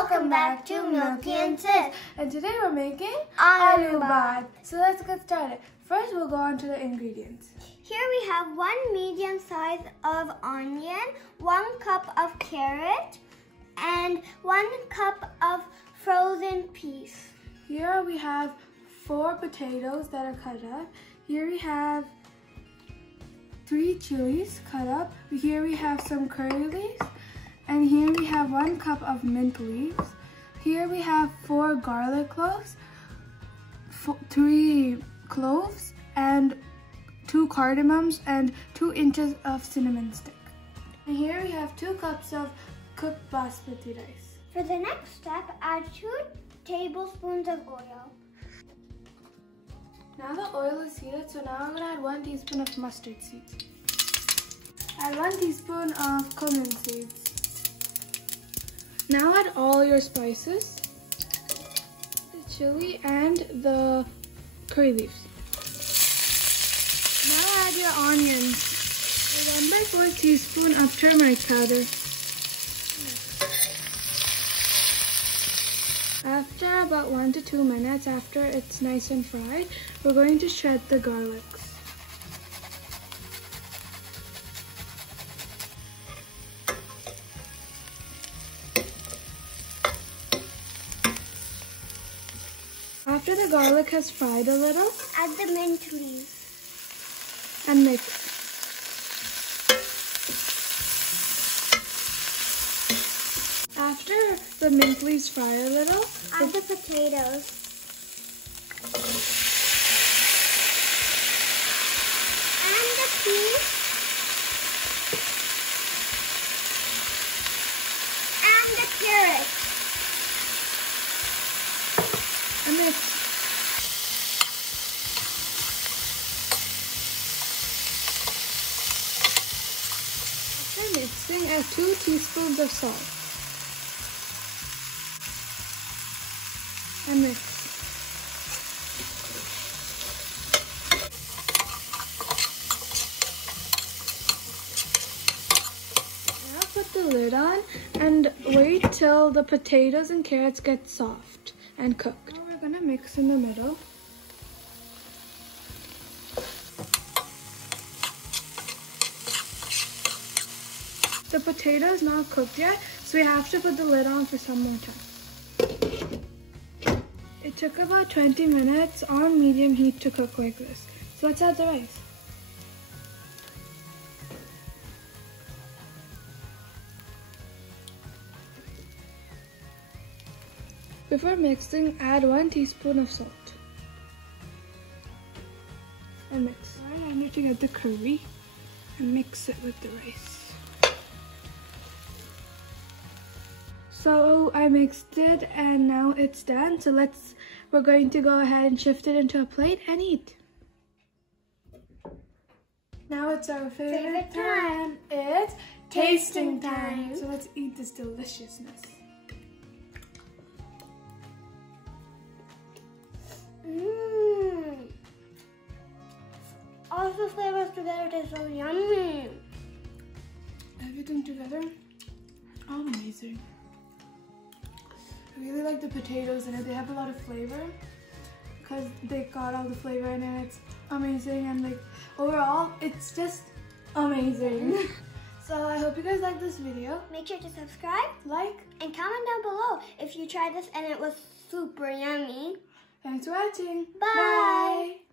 Welcome back to Milky and Sis. And today we're making Aloo Pulao. So let's get started. First we'll go on to the ingredients. Here we have 1 medium size of onion, 1 cup of carrot, and 1 cup of frozen peas. Here we have 4 potatoes that are cut up. Here we have 3 chilies cut up. Here we have some curry leaves. And here we have 1 cup of mint leaves. Here we have 4 garlic cloves, 3 cloves, and 2 cardimums, and 2 inches of cinnamon stick. And here we have 2 cups of cooked basmati rice. For the next step, add 2 tablespoons of oil. Now the oil is heated, so now I'm going to add 1 teaspoon of mustard seeds. Add 1 teaspoon of cumin seeds. Now add all your spices, the chili and the curry leaves. Now add your onions. Remember 4 teaspoons of turmeric powder. After about 1 to 2 minutes, after it's nice and fried, we're going to shred the garlics. After the garlic has fried a little, add the mint leaves and mix. After the mint leaves fry a little, add the potatoes. And the peas. And the carrots. And mix. After mixing, add 2 teaspoons of salt. And mix. Now put the lid on and wait till the potatoes and carrots get soft and cooked. Now we're gonna mix in the middle. The potato is not cooked yet, so we have to put the lid on for some more time. It took about 20 minutes on medium heat to cook like this. So let's add the rice. Before mixing, add 1 teaspoon of salt. And mix. I need to get the curry and mix it with the rice. So I mixed it and now it's done. So we're going to go ahead and shift it into a plate and eat. Now it's our favorite time. It's tasting time. So let's eat this deliciousness. All the flavors together taste so yummy. Everything together, amazing. I really like the potatoes in it. They have a lot of flavor because they got all the flavor in it. It's amazing, and like overall, it's just amazing. So I hope you guys like this video. Make sure to subscribe, like, and comment down below if you tried this and it was super yummy. Thanks for watching. Bye. Bye.